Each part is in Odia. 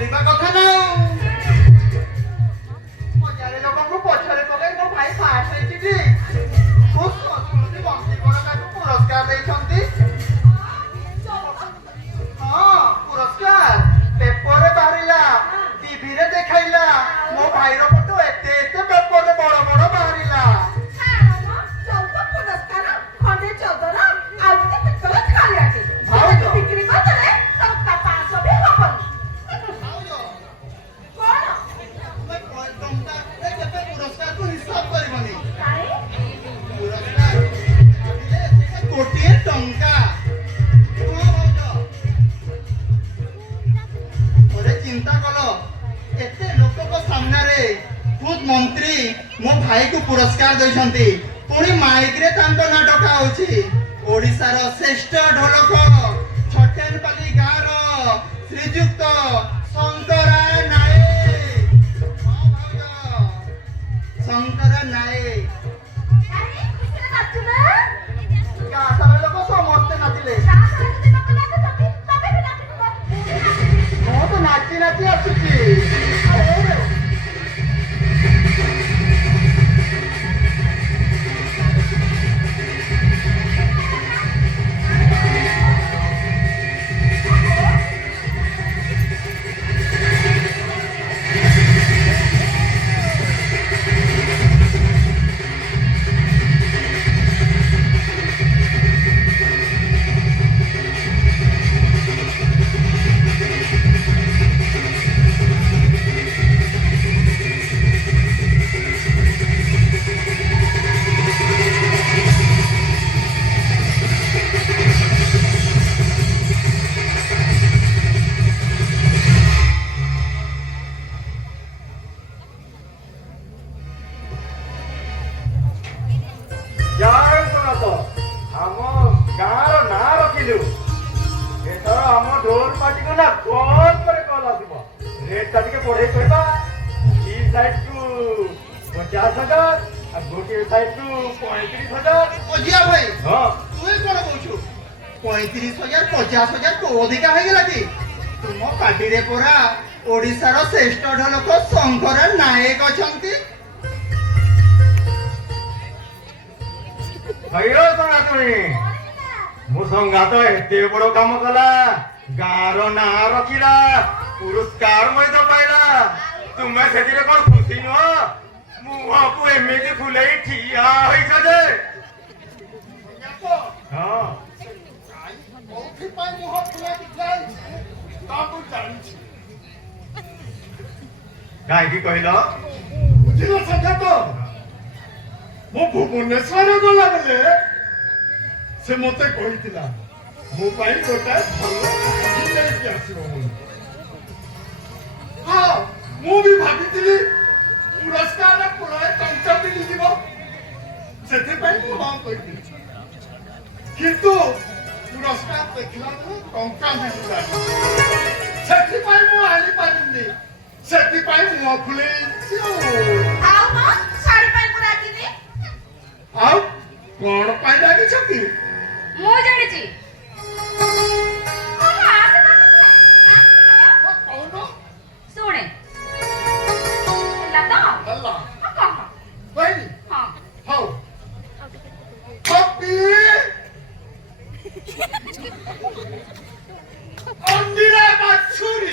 କରିବା କଥା ନା ହଜାରେ ଲୋକଙ୍କୁ ପଛରେ ପକାଇ ମୋ ଭାଇ ଫାଷ୍ଟ ହେଇଛି ଖୁବ୍ ସଂସ୍କୃତି ମନ୍ତ୍ରୀଗଣ ତାକୁ ପୁରସ୍କାର ଦେଇଛନ୍ତି। ହଁ ପୁରସ୍କାର ପେପରରେ ବାହାରିଲା, ଟିଭିରେ ଦେଖାଇଲା। ମୋ ଭାଇର ଫଟୋ ଏତେ ଏତେ ପେପରରେ ବଡ ବଡ ବାହାରିଲା। ଗୋଟିଏ ଟଙ୍କା ଚିନ୍ତା କଲ ଏତେ ଲୋକଙ୍କ ସାମ୍ନାରେ ଖୁଦ୍ ମନ୍ତ୍ରୀ ମୋ ଭାଇକୁ ପୁରସ୍କାର ଦେଇଛନ୍ତି। ପୁଣି ମାଇକରେ ତାଙ୍କ ନାଁ ଡକା ହଉଛି। ଓଡ଼ିଶାର ଶ୍ରେଷ୍ଠ ଢୋଲକ ଛଟେନପାଲି ଗାଁର ଶ୍ରୀଯୁକ୍ତ ଶଙ୍କର ନାୟକ। ଶଙ୍କର ନାୟକ ଗାଁ ସାରା ଲୋକ ସମସ୍ତେ ନାଚିଲେ। ମୁଁ ତ ନାଚି ନାଚି ଆସୁଛି। ଓଡ଼ିଶାର ଶ୍ରେଷ୍ଠ ଢୋଲକ ଶଙ୍କର ନାୟକ ଅଛନ୍ତି। ମୋ ସଙ୍ଗାତ ଏତେ ବଡ କାମ କଲା, ଗାଁର ନାଁ ରଖିଲା, ପୁରସ୍କାର ମଧ୍ୟ ପାଇଲା। ତୁମେ ସେଥିରେ କଣ ଖୁସି ନୁହଁ? ମୁହଁକୁ ଏମିତି ଫୁଲେଇ ଠିଆ ହୋଇଛ ଯେ। ହଁ କାହିଁକି କହିଲ? ବୁଝିଲ ସଙ୍ଗାତ, ମୁଁ ଭୁବନେଶ୍ୱର ଗଲା ବେଳେ ସେ ମତେ କହିଥିଲା ମୋ ପାଇଁ ଗୋଟାଏ ଭଲ ନେଇକି ଆସିବ ବୋଲି। ହଁ ମୁଁ ବି ଭାବିଥିଲି ପୁରସ୍କାର ପୁଳାଏ ଟଙ୍କା ମିଳିଯିବ, ସେଥିପାଇଁ ମୁଁ ହଁ କହିଥିଲି। କିନ୍ତୁ ପୁରସ୍କାର ଦେଖିଲା ବେଳେ ଟଙ୍କା ମିଳିଲାନି, ସେଥିପାଇଁ ମୁଁ ଆଣିପାରିନି। ସେଥିପାଇଁ ମୁହଁ ଖୁଲେଇଛି। ଆଉ କଣ ପାଇଁ ଲାଗିଛନ୍ତି? ମୁଁ ଜାଣିଛି। ଶୁଣେ ହେଲା ତ? ହେଲା କହ। କହିଲି? ହଁ ହଉ। କପି ଅଣ୍ଡିରା ବାଛୁରୀ।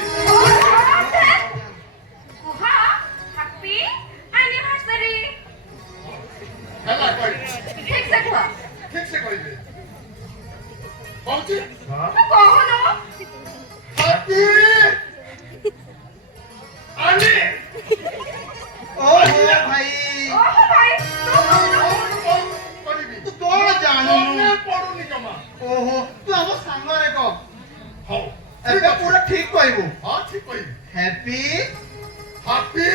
Happy anniversary. ହେଲା କହିଲି। ଠିକ ସେ କୁହ। ଠିକ ସେ କହିଲି। କହୁଛି କହୁନ। ହାପି ଆନି। ଓହୋ ଭାଇ, କରିବି ତୁ କଣ ଜାଣୁନୁ? ପଡୁନି ଜମା। ଓହୋ ତୁ ଆମ ସାଙ୍ଗରେ କହ। ହଉ ଏବେ ପୁରା ଠିକ କହିବୁ। ହଁ ଠିକ କହିବି। Happy happy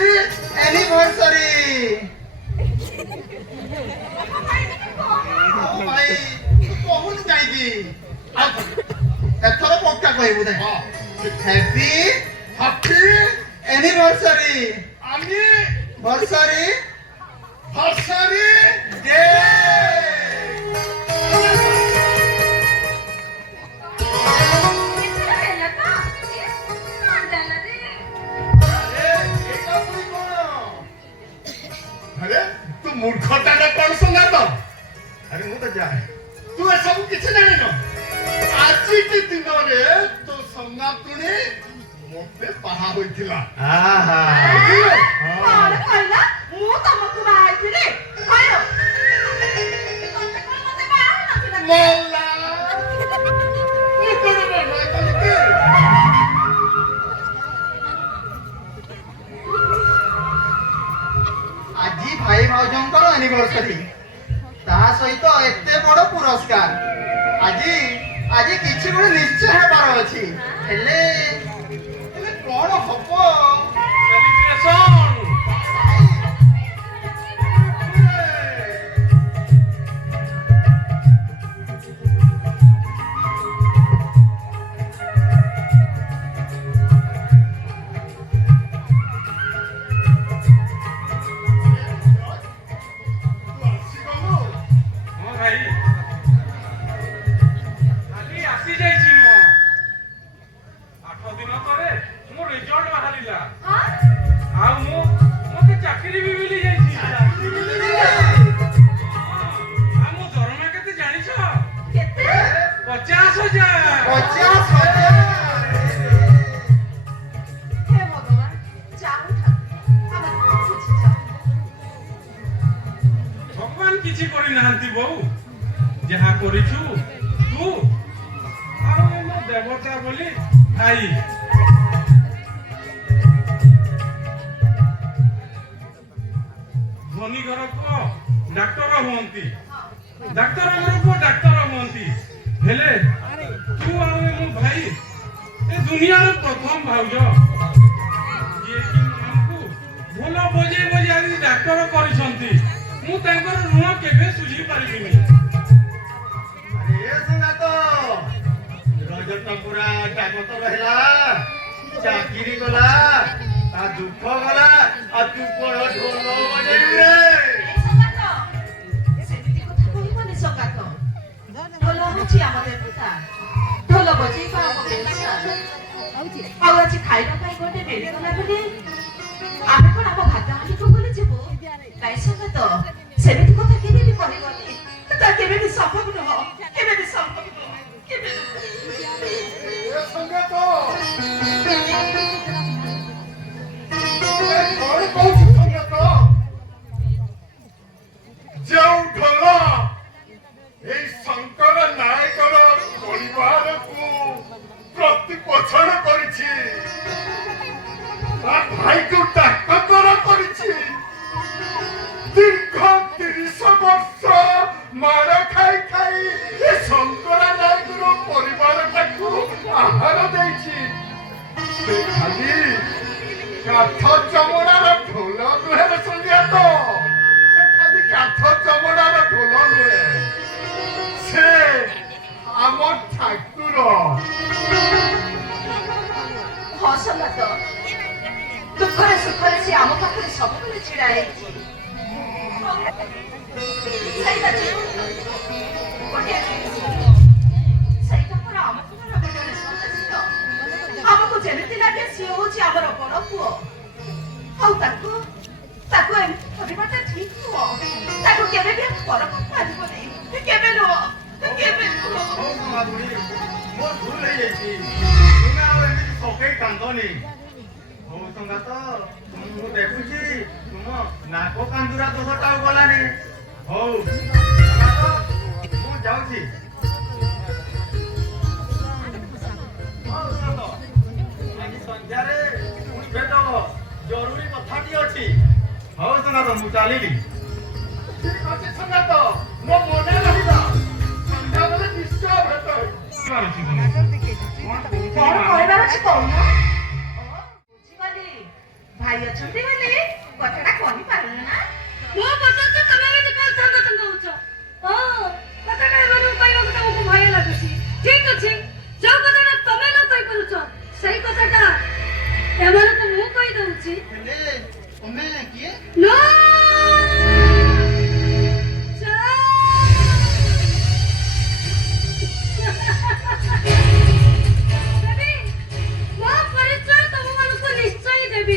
anniversary. ଭାଇ ତୁ କହୁନୁ କାହିଁକି? ଏଥର ପକ୍କା କହିବୁ ନା? Happy happy anniversary. ଆନି ବର୍ଷରୀ ବର୍ଷରୀ ଡେ। ମୂର୍ଖଟାରେ କଣ ସଙ୍ଗାତ? ଆରେ ମୁଁ ତ ଯାଏ। ତୁ ଏସବୁ କିଛି ଜାଣିନ। ଆଜିକି ଦିନରେ ତୋ ସଙ୍ଗାତୁଣୀ ମତେ ବାହା ହୋଇଥିଲା। ଆହା କଣ କହିଲ? ମୁଁ ତମକୁ ବାହା ହେଇଥିଲି? କହିବ। ତମେ କଣ ମତେ ବାହା ହେଇନଥିଲ? ମଲା ମୁଁ କଣ ବାହା କଲି କି? ଆଜି ଭାଇ ଭାଉଜଙ୍କର ଆନିଭର୍ସରୀ, ତା ସହିତ ଏତେ ବଡ ପୁରସ୍କାର। ଆଜି ଆଜି କିଛି ଗୋଟେ ନିଶ୍ଚୟ ହେବାର ଅଛି। ହେଲେ ହେଲେ କଣ ହବ? ତୁ ଆସିଗଲୁ? ହଁ ଭାଇ କାଲି ଆସିଯାଇଛି ମୁଁ 8 ଦିନ ତଳେ ମୋ ରେଜଲ୍ଟ ବାହାରିଲା ଆଉ ମତେ ଚାକିରି ବି ମିଳିଯାଇଛି। ଆଉ ମୋ ଦରମା କେତେ ଜାଣିଛ? କେତେ? 50,000। 50,000। ହେ ଭଗବାନ, ଯାଉ ଠାକୁର, ଆମକୁ ବୁଝିଯାଅ। ଭଗବାନ କିଛି କରିନାହାନ୍ତି ବୋଉ, ଯାହା କରିଛୁ ତୁ ଆଉ ମୋ ଦେବତା ବୋଲି ଭାଇ। ଧନୀ ଘର ପୁଅ ଡାକ୍ତର ହୁଅନ୍ତି, ଡାକ୍ତର ଘର ପୁଅ ଡାକ୍ତର ହୁଅନ୍ତି, ହେଲେ ତୁ ଆଉ ମୋ ଭାଇ ଏ ଦୁନିଆର ପ୍ରଥମ ଭାଉଜ ଯିଏକି ଆମକୁ ଭଲ ବଜେଇ ବଜେଇ ଆଜି ଡାକ୍ତର କରିଛନ୍ତି। ମୁଁ ତାଙ୍କର ଋଣ କେବେ ସୁଝି ପାରିବିନି। ଆରେ ସଙ୍ଗାତ ରଜତ ପୁରା କାଗତ ରହିଲା, ଚାକିରି ଗଲା, ତା ଦୁଃଖ ଗଲା, ଆଉ ତୁ କଣ ଢୋଲ ବଜେଇବୁ ରେ? ଏ ସଙ୍ଗାତ, ସେମିତି କଥା କହିବନି ସଙ୍ଗାତ। ଢୋଲ ହଉଛି ଆମ ଦେବତା, ଢୋଲ ବଜେଇବା ଆମ ବ୍ୟବସାୟ। ଆଉ ଆଜି ଖାଇବା ପାଇଁ ଗୋଟେ ମିଳିଗଲା ବୋଲି ଆମେ କଣ ଆମ ଭାତ ହାଣ୍ଡିକୁ ଭୁଲି ଯିବୁ? ନାଇଁ ସଙ୍ଗାତ, ସେମିତି କଥା କେବେ ବି କହିବନି। ତା କେବେ ବି ସମ୍ଭବ ନୁହଁ, କେବେ ବି ସମ୍ଭବ ନୁହଁ, କେବେ ବି। ଏ ସଙ୍ଗାତ କଣ କହୁଛୁ ସଙ୍ଗାତ? ଯେଉଁ ଢୋଲ ଏଇ ଶଙ୍କର ନାୟକର ପରିବାରକୁ ପ୍ରତିପୋଷଣ କରିଛି, ତା ଭାଇକୁ ଡାକ୍ତର କରିଛି, ଦୀର୍ଘ 30 ବର୍ଷ ମାଡ଼ ଖାଇ ଖାଇ ଏ ଶଙ୍କରା ନାୟକର ପରିବାରଟାକୁ ଆହାର ଦେଇଛି। ସେ ଖାଲି କାଠ ଚମଡ଼ାର ଢୋଲ ନୁହେଁ ରେ ସଙ୍ଗାତ, ସେ ଖାଲି କାଠ ଚମଡ଼ାର ଢୋଲ ନୁହେଁ, ସେ ଆମ ଠାକୁର। ହଁ ସଙ୍ଗାତ, ଦୁଃଖରେ ସୁଖରେ ସେ ଆମ ପାଖରେ ସବୁବେଳେ ଛିଡା ହେଇଛି। ସେଇଟା ଗୋଟିଏ ସେଇଟା ପରା ଆମକୁ ଜଣେ ସଦସ୍ୟ। ଆମକୁ ଯେମିତି ଲାଗେ ସିଏ ହଉଛି ଆମର ବଡ ପୁଅ, ଆଉ ତାକୁ ଏମିତି କରିବାଟା ଠିକ ନୁହଁ। ତାକୁ କେବେ ବି ପରକୁ ପାରିବନି, କେବେ ନୁହଁ, କେବେ ନୁହଁ। ହଉ ମାଧୁରୀ, ମୋର ଭୁଲ ହେଇଯାଇଛି, ତୁମେ ଆଉ ଏମିତି ସକେଇ କାନ୍ଦନି। ହଉ ସଙ୍ଗାତ, ମୁଁ ଦେଖୁଛି ତୁମ ନାକ କାନ୍ଦୁରା ଦୋଷଟା ଆଉ ଗଲାନି। ହଉ ସଙ୍ଗାତ, ମୁଁ ଯାଉଛି। ହଉ ସଙ୍ଗାତ, ଆଜି ସନ୍ଧ୍ୟାରେ ପୁଣି ଭେଟ ହବ, ଜରୁରୀ କଥାଟି ଅଛି। ହଉ ସଙ୍ଗାତ, ମୁଁ ଚାଲିଲି। ଠିକ ଅଛି ସଙ୍ଗାତ, ମୋ ମନେ ରହିଲା, ସନ୍ଧ୍ୟାବେଳେ ନିଶ୍ଚୟ ଭେଟ ହେବି। କଣ କହିବାର ଅଛି କହୁନ? ବୁଝିଗଲି, ଭାଇ ଅଛନ୍ତି ବୋଲି କଥାଟା କହିପାରୁନି ନା? ମୁଁ ପଚାରୁଛି ତମେ ଏମିତି କଣ ସଙ୍ଗତ କହୁଛ? କଥାଟା ଏମାନଙ୍କୁ କହିବାକୁ ତମକୁ ଭୟ ଲାଗୁଛି। ଠିକ ଅଛି, ଯୋଉ କଥାଟା ତମେ ନ କହିପାରୁଛ ସେଇ କଥାଟା ଏମାନଙ୍କୁ ମୁଁ କହିଦଉଛି। ହେଲେ ତମେ କିଏ? No! ଦେବି, ମୋ ପରିଚୟ ତମମାନଙ୍କୁ ନିଶ୍ଚୟ ଦେବି,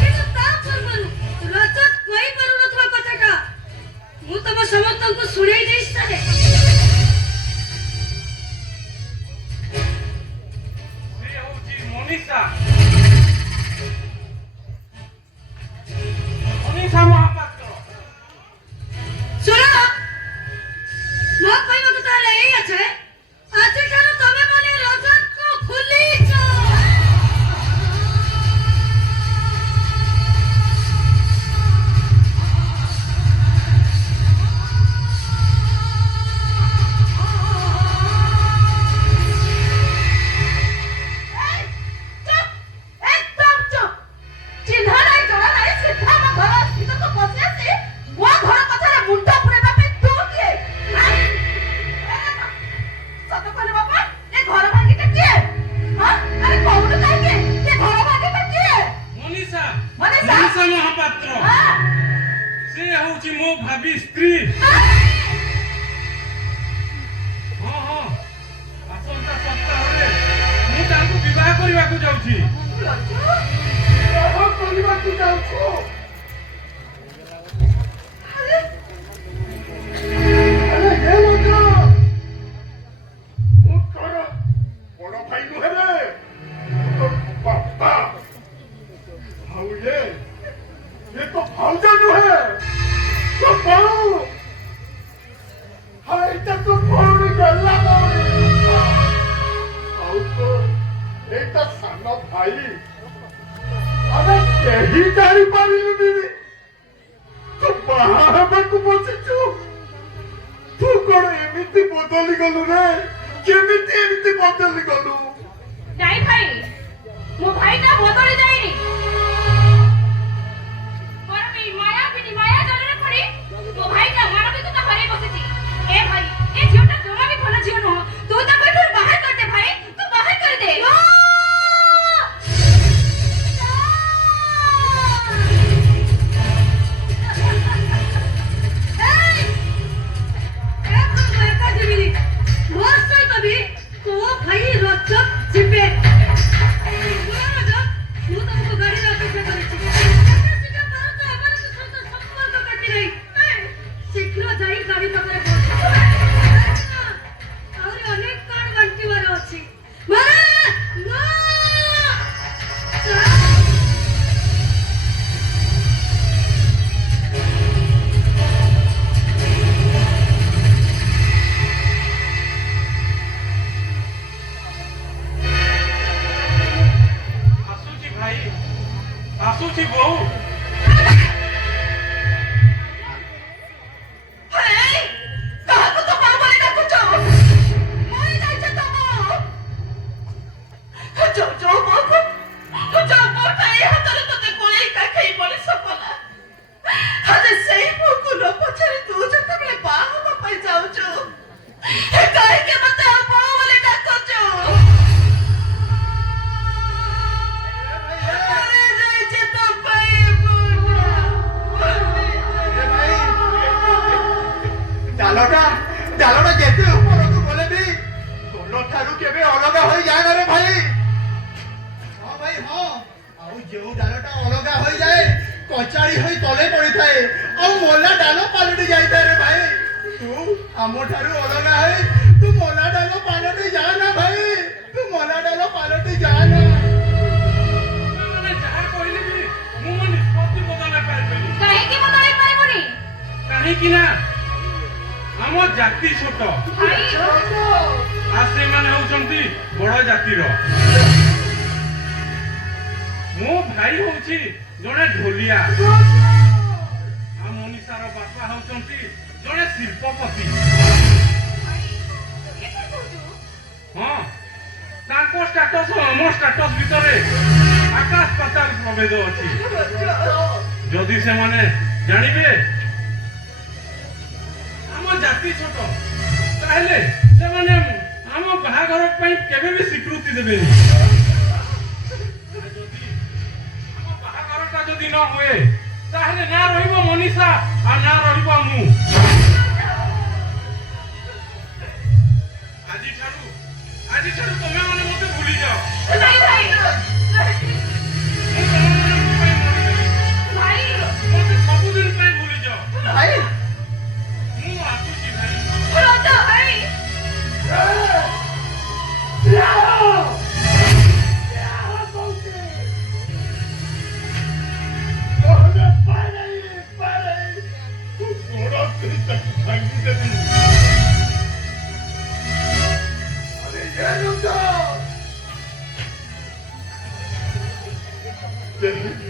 କିନ୍ତୁ ତା ପୂର୍ବରୁ ରଜତ କହିପାରୁନଥିବା କଥାଟା ଭାବି ସ୍ତ୍ରୀ ହଁ ହଁ ଆସନ୍ତା ସପ୍ତାହରେ ମୁଁ ତାଙ୍କୁ ବିବାହ କରିବାକୁ ଯାଉଛି। କଣ କରିବାକୁ ଯାଉଛୁ? ଆରେ ହେ ରଜ, ମୁଁ ତୋର ବଡ ଭାଇ ନୁହେଁ ରେ, ତୋ ବାପା। ଆଉ ଏ ତ ଭାଉଜ ନୁହେଁ, ତୋ ବୋଉ। ହଁ ଏଇଟା ତୋ ଭଉଣୀ ଗଲା ଭଉଣୀ। ଆଉ ତୋ ଏଇଟା ସାନ ଭାଇ। ଆମେ କେହି ଜାଣିପାରିଲୁନି ତୁ ବାହା ହେବାକୁ ବସିଛୁ। ତୁ କଣ ଏମିତି ବଦଳି ଗଲୁ ରେ? କେମିତି ଏମିତି ବଦଳି ଗଲୁ? ନାଇଁ ଭାଇ, ମୋ ଭାଇଟା ବଦଳି ଯାଇନି। ମାୟା ଜାଲରେ ପଡି ମୋ ଭାଇଟା ମାନବିକତା ହରେଇ ବସିଛି। ଏ ଭାଇ, ଏ ଝିଅଟା ଜମା ବି ଭଲ ଝିଅ ନୁହଁ। ତୁ ତାକୁ ଏଠାରୁ ବାହାର କରିଦେ ଭାଇ, ତୁ ବାହାର କରିଦେ। ମୋର ସହିତ ବି ତୋ ଭାଇ ରଜ ଯିବେ। ମୁଁ ତମକୁ ଗାଡିରେ ଅପେକ୍ଷା କରିଛି। ଶୀଘ୍ର ଯାଇ ଗାଡି ପାଖରେ ଆହୁରି ଅନେକ କାର୍ଡ ବାଣ୍ଟିବାର ଅଛି। ଆସୁଛି ଭାଇ, ଆସୁଛି ବୋଉ। କାହାକୁ ତ ବୋଉ ବୋଲି ଡାକୁଛ? ମରି ଯାଇଛ ତ ବୋଉ। ଯୋଉ ବୋଉଟା ଏଇ ହାତରେ ତତେ ଗୋଳେଇ କାଖେଇ ମଣିଷ କଲା, ଆରେ ସେଇ ବୋଉକୁ ନ ପଚାରି ତୁ ଯେତେବେଳେ ବାହା ହେବା ପାଇଁ ଯାଉଛୁ, କାହିଁକି ମତେ ଆଉ ବୋଉ ବୋଲି ଡାକୁଛୁ? ମରିଯାଇଛି ତୋ ପାଇଁ ଡାଲଟା ଯେତେ ଉପରକୁ ଗଲେ ବି ତୋଲ ଠାରୁ କେବେ ଅଲଗା ହୋଇଯାଏ ନା ରେ ଭାଇ। ହଁ ଭାଇ ହଁ, ଆଉ ଯୋଉ ଡାଲଟା ଅଲଗା ହୋଇଯାଏ କଚାଡ଼ି ହୋଇ ତଳେ ପଡିଥାଏ, ଆଉ ମୋଲା ଡାଲ ପାଲଟି ଯାଇଥାଏ ରେ ଭାଇ। ତୁ ଆମ ଠାରୁ ଅଲଗା ହୋଇ ତୁ ମୋଲା ଡାଲ ପାଲଟି ଯା ନା ଭାଇ, ତୁ ମୋଲା ଡାଲ ପାଲଟି ଯା ନା। ମାନେ ଯାହା କହିଲେ ବି ମୁଁ ମୋ ନିଷ୍ପତ୍ତି ବଦଳାଇ ପାରିବିନି। କାହିଁକି ବଦଳାଇ ପାରିବୁନି? କାହିଁକି ନା ଆମ ଜାତି ଛୋଟ ଭାଇ, ଆଉ ସେମାନେ ହଉଛନ୍ତି ବଡ ଜାତିର। ମୋ ଭାଇ ହଉଛି ଜଣେ ଢୋଲିଆ, ଆଉ ମନୀଷାର ବାପା ହଉଛନ୍ତି ଜଣେ ଶିଳ୍ପପତି। ହଁ, ତାଙ୍କ ଷ୍ଟାଟସ ଆମ ଷ୍ଟାଟସ ଭିତରେ ଆକାଶ ପାତାଳ ପ୍ରଭେଦ ଅଛି। ଯଦି ସେମାନେ ଜାଣିବେ ଆମ ଜାତି ଛୋଟ, ତାହେଲେ ସେମାନେ ଆମ ବାହାଘର ପାଇଁ କେବେ ବି ସ୍ୱୀକୃତି ଦେବେନି। ଆମ ବାହାଘରଟା ଯଦି ନ ହୁଏ, ତାହେଲେ ନା ରହିବ ମନୀଷା ଆଉ ନା ରହିବ ମୁଁ। ଆଜିଠାରୁ ତମେ ମାନେ ମତେ ଭୁଲି ଯାଅ। ନାଇଁ ଭାଇ, ମୁଁ ତମମାନଙ୍କ ପାଇଁ ମରିଗଲି, ଭାଇ, ମତେ ସବୁଦିନ ପାଇଁ ଭୁଲି ଯାଅ। ଭାଇ ମୁଁ ଆସୁଛି ଭାଇ। ରଜ ଭାଇ।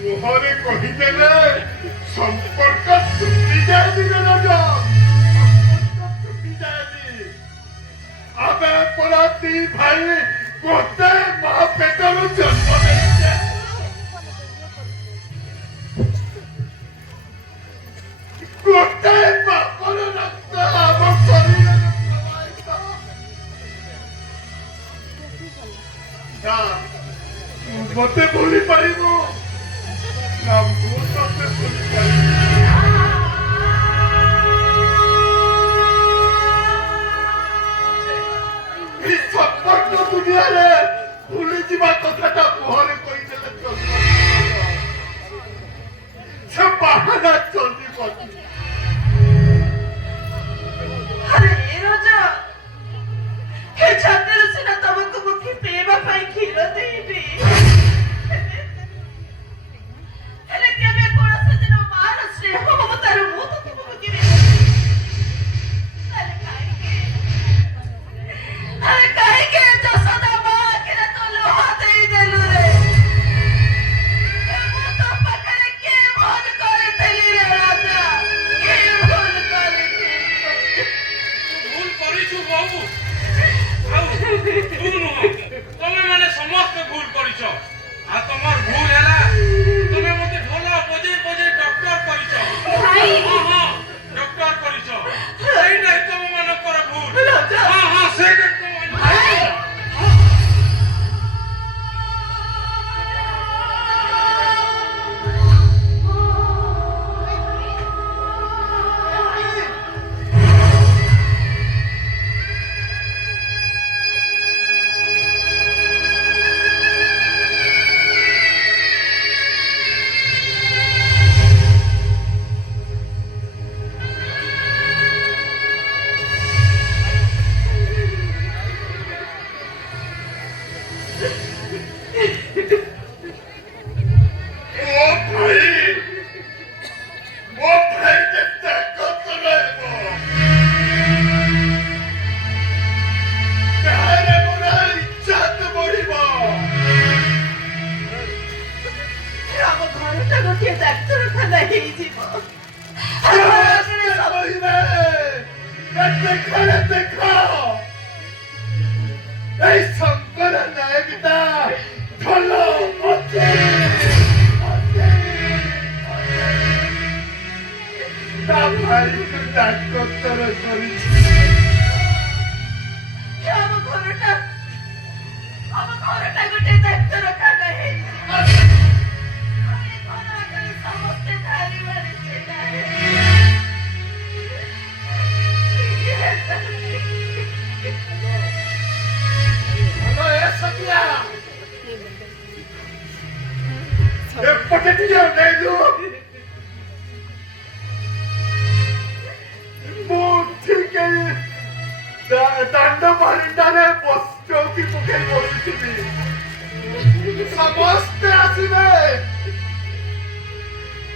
ମୁହଁରେ କହିଦେଲେ ସମ୍ପର୍କ ତୁଟି ଯାଏନି ରଜ, ସମ୍ପର୍କ ତୁଟି ଯାଏନି। ଆମେ ପରା ଦି ଭାଇ ଗୋଟେ ମା ପେଟରୁ ଜନ୍ମ ନେଇଛେ। ଗୋଟେ ବାପର ରକ୍ତ ଆମ ଶରୀରରେ ପ୍ରବାହିତ। ନା ମତେ ଭୁଲି ପାରିବୁ ନା ମୁଁ ତତେ ଭୁଲି ପାରିବି। ଅଡୁଆରେ ଭୁଲିଯିବା କଥାଟା ମୁହଁରେ କହିଦେଲେ ଚଳିବ। ସେ ବାହାନା ଚଳିବ। ଆରେ ଏ ରଜା ହେ ଛାତରେ ସିନା ତମକୁ ମୁଖି ପିଇବା ପାଇଁ କ୍ଷୀର ଦେଇବି, ହେଲେ କେବେ କୌଣସି ଦିନ ମାର ସ୍ନେହ ମମତାରୁ ମୁଁ ତ ତୁମକୁ କେବେ ଆରେ କାହିଁକି ଯଶୋଦା ମା ଆଖିରେ ତୁ ଲୁହ ଦେଇଦେଲୁ ରେ? ମୁଁ ତୋ ପାଖରେ କି ଭୁଲ କରିଥିଲି ରେ ରାଜା? କି ଭୁଲ କରିଥିଲି? ଭୁଲ କରିଛୁ ବୋହୁ, ଆଉ ତୁ ନୁହଁ, ତମେ ମାନେ ସମସ୍ତେ ଭୁଲ କରିଛ। ଆଉ ତମର ଭୁଲ ହେଲା ତମେ ମତେ ଢୋଲ ବଜେଇ ବଜେଇ ଡକ୍ଟର କରିଛ। ଭାଇ ହଁ ହଁ ଡକ୍ଟର କରିଛ, ସେଇଟା ତମ ମାନଙ୍କର ଭୁଲ। ରାଜା ହଁ ହଁ ସେଇଟା ତମ ଆମ ଘରଟା ଗୋଟିଏ ଡାକ୍ତରଖାନା ହେଇଯିବ। এই শঙ্কর নায়কটা ঢোল তা ভাইকে ডাক্তার করেছি। ଆମ ଘରଟା ଗୋଟିଏ ଡାକ୍ତରଖାନା ହେଇଯିବ। ଆମେ ଘର ଆଗରେ ସମସ୍ତେ ଧାଡ଼ି ମାରି ଛିଡ଼ା হ্যালো এ সতিয়া এপটে দিয়ে নেইলু ମୁଁ ଠିକ ଦାଣ୍ଡ ବାରିଣ୍ଡାରେ ଚୌକି ପକେଇ ବସିଥିବି। ସମସ୍ତେ ଆସିବେ,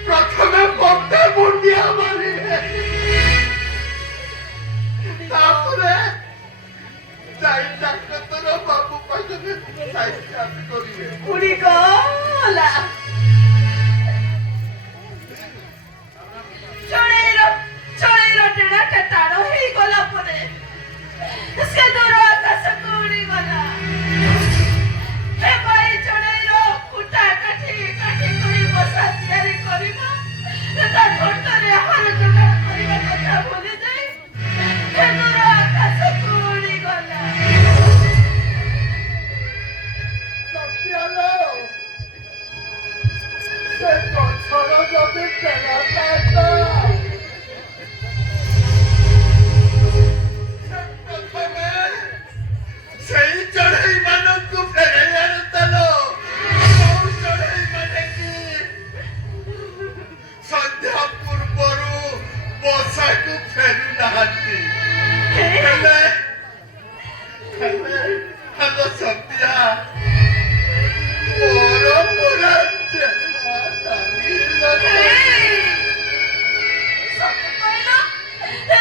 ପ୍ରଥମେ ମୋତେ ମୁଣ୍ଡିଆ ମାରିବେ, ତାପରେ ଯାଇ ଡାକ୍ତର ବାବୁ ପାଖରେ ସାଇକେଲ କରିବେ। ଉଡ଼ି ଗଲା ଚଳେଇର ଡେଣାଟା ଟାଣ ହେଇଗଲା ପରେ ସେ ଦୂର ଆକାଶକୁ ଉଡ଼ିଗଲା। ଏ ଭାଇ ଚଢ଼େଇର କୁଟା କାଠି କରି ବସା ତିଆରି କରିବା, ତା ଠୋଣ୍ଟରେ ଆହାର ଯୋଗାଡ଼ କରିବା କଥା ଭୁଲି ଯାଇ ସେ ଦୂର ଆକାଶକୁ ଉଡ଼ିଗଲା। ସତ୍ୟାଲୋ, ସେ ଗଛର ଯଦି ଟେଣା ଥାଆନ୍ତା ସେଇ ଚଢ଼େଇ ମାନଙ୍କୁ ଫେରାଇ ଆଣୁଥିଲ। କୋଉ ଚଢ଼େଇ ମାନେ କି ସନ୍ଧ୍ୟା ପୂର୍ବରୁ ବସାକୁ ଫେରୁ ନାହାନ୍ତି। ହେଲେ ସତ୍ୟା ମୋର ପୁରା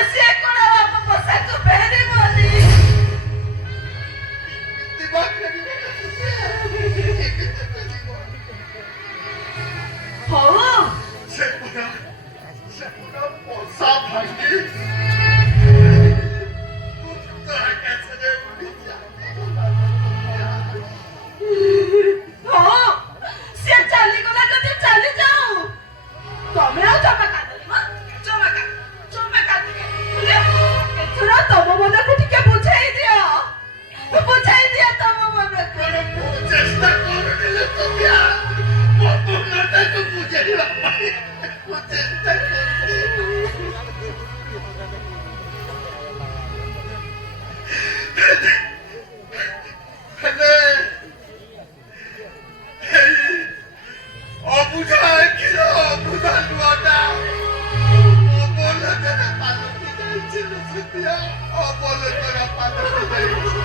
ସେ କଣ ଆମ ବସାକୁ ଫେରିବନି? ହଉ ସେ ପୁରା ବସା ଭାଙ୍ଗି ଆକାଶରେ ହଁ ସେ ଚାଲିଗଲା ଯଦି ଚାଲି ଯାଉ, ତମେ ଆଉ ଜମା କାନ୍ଦନି ମା, ଜମା କାନ୍ଦନି। ଏଥର ତମ ମନକୁ ଟିକେ ବୁଝାଇ ଦିଅ ତମ ମନକୁ। ମୁଁ ଚେଷ୍ଟା କରୁଥିଲି ସତ୍ୟା, ମୋ ମନଟାକୁ ବୁଝେଇବା ପାଇଁ ମୁଁ ଚେଷ୍ଟା କରୁଥିଲି। ହେଲେ ଅବୁଝା କି ଅବୁଝା ଲୁହାଟା ଅବଲତରା ପାଲଟି ଯାଇଛି ସେତିଆ ଅବଲତରା ପାଲଟି ଯାଇଛି।